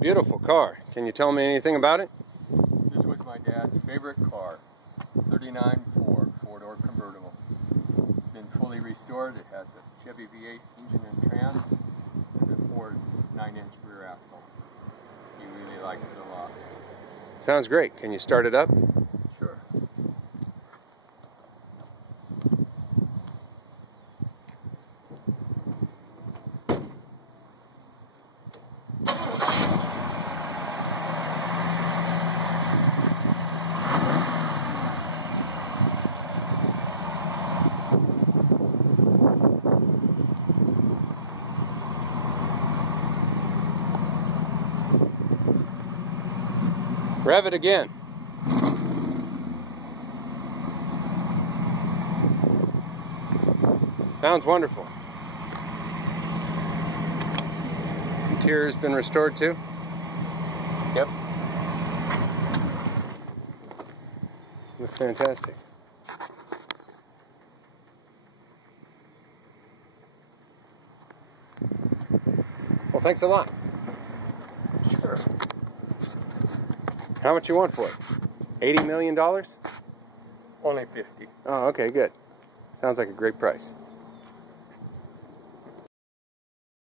Beautiful car. Can you tell me anything about it? This was my dad's favorite car. 39 Ford, four-door convertible. It's been fully restored. It has a Chevy V8 engine and trans and a Ford 9-inch rear axle. He really liked it a lot. Sounds great. Can you start it up? Sure. Rev it again. Sounds wonderful. Interior's been restored too? Yep. Looks fantastic. Well, thanks a lot. Sure. How much you want for it? $80 million? Only 50. Oh, okay, good. Sounds like a great price.